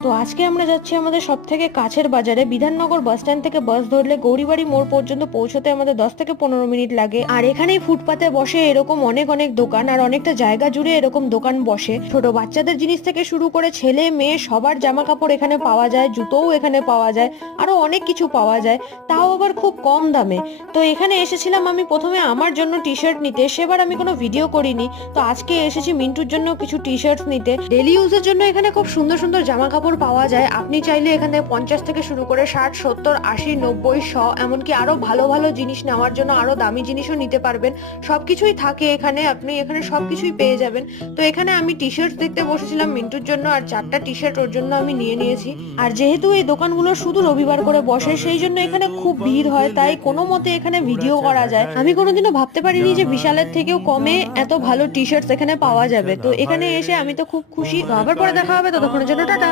তো আজকে আমরা যাচ্ছি আমাদের সব থেকে কাছের বাজারে। বিধাননগর বাস স্ট্যান্ড থেকে বাস ধরলে গৌরীবাড়ি মোড় পর্যন্ত পৌঁছতে আমাদের 10 থেকে 15 মিনিট লাগে। আর এখানেই ফুটপাতে বসে এরকম অনেক অনেক দোকান, আর অনেকটা জায়গা জুড়ে এরকম দোকান বসে। ছোট বাচ্চাদের জিনিস থেকে শুরু করে ছেলে মেয়ে সবার জামা কাপড় এখানে পাওয়া যায়, জুতোও এখানে পাওয়া যায়, আরো অনেক কিছু পাওয়া যায়, তাও আবার খুব কম দামে। তো এখানে এসেছিলাম আমি প্রথমে আমার জন্য টি শার্ট নিতে, সেবার আমি কোনো ভিডিও করিনি। তো আজকে এসেছি মিন্টুর জন্য কিছু টি শার্ট নিতে। ডেলি ইউজের জন্য এখানে খুব সুন্দর সুন্দর জামা কাপড় পাওয়া যায়। আপনি চাইলে এখানে 50 থেকে শুরু করে 60, 70, 80, 90, 100 এমনকি আরো ভালো ভালো জিনিস নেওয়ার জন্য আরো দামি জিনিসও নিতে পারবেন। সবকিছুই থাকে এখানে, আপনি এখানে সবকিছুই পেয়ে যাবেন। তো এখানে আমি টি শার্ট দেখতে বসেছিলাম মিন্টুর জন্য, আর 4টা টি শার্ট ওর জন্য আমি নিয়ে নিয়েছি। আর যেহেতু এই দোকানগুলো শুধু রবিবার করে বসে, সেই জন্য এখানে খুব ভিড় হয়, তাই কোনো মতে এখানে ভিডিও করা যায়। আমি কোনোদিনও ভাবতে পারিনি যে বিশালের থেকেও কমে এত ভালো টি শার্ট এখানে পাওয়া যাবে। তো এখানে এসে আমি তো খুব খুশি। তো আবার পরে দেখা হবে, ততক্ষণের জন্য টাটা।